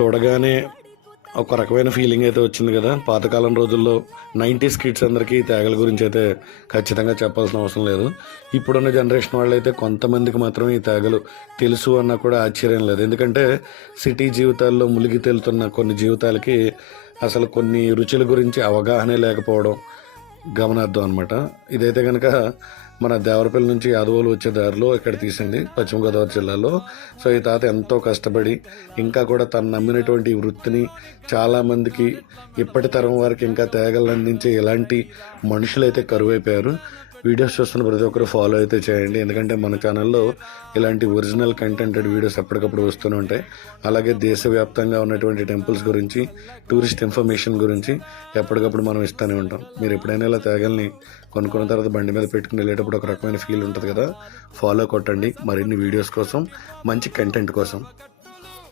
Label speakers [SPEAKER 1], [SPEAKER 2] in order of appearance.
[SPEAKER 1] చూడగానే ఒక రకమైన ఫీలింగ్ అయితే వచ్చింది కదా. పాతకాలం రోజుల్లో నైంటీస్ కిడ్స్ అందరికీ ఈ తేగల గురించి అయితే ఖచ్చితంగా చెప్పాల్సిన అవసరం లేదు. ఇప్పుడున్న జనరేషన్ వాళ్ళు అయితే కొంతమందికి మాత్రం ఈ తేగలు తెలుసు అన్నా కూడా ఆశ్చర్యం లేదు. ఎందుకంటే సిటీ జీవితాల్లో మునిగి తేలుతున్న కొన్ని జీవితాలకి అసలు కొన్ని రుచుల గురించి అవగాహనే లేకపోవడం గమనార్థం అనమాట ఇదైతే కనుక మన దేవరపల్లి నుంచి యాదవులు వచ్చే దారిలో ఇక్కడ తీసింది పశ్చిమ గోదావరి జిల్లాలో. సో ఈ తాత ఎంతో కష్టపడి ఇంకా కూడా తను నమ్మినటువంటి వృత్తిని చాలామందికి ఇప్పటి తరం వారికి ఇంకా తేగలను అందించే ఇలాంటి మనుషులైతే కరువైపోయారు. వీడియోస్ చూస్తున్న ప్రతి ఒక్కరు ఫాలో అయితే చేయండి. ఎందుకంటే మన ఛానల్లో ఇలాంటి ఒరిజినల్ కంటెంటెడ్ వీడియోస్ ఎప్పటికప్పుడు వస్తూనే ఉంటాయి. అలాగే దేశవ్యాప్తంగా ఉన్నటువంటి టెంపుల్స్ గురించి టూరిస్ట్ ఇన్ఫర్మేషన్ గురించి ఎప్పటికప్పుడు మనం ఇస్తూనే ఉంటాం. మీరు ఎప్పుడైనా ఇలా తేగల్ని కొనుక్కున్న తర్వాత బండి మీద పెట్టుకుని వెళ్ళేటప్పుడు ఒక రకమైన ఫీల్ ఉంటుంది కదా. ఫాలో కొట్టండి. మరిన్ని వీడియోస్ కోసం మంచి కంటెంట్ కోసం.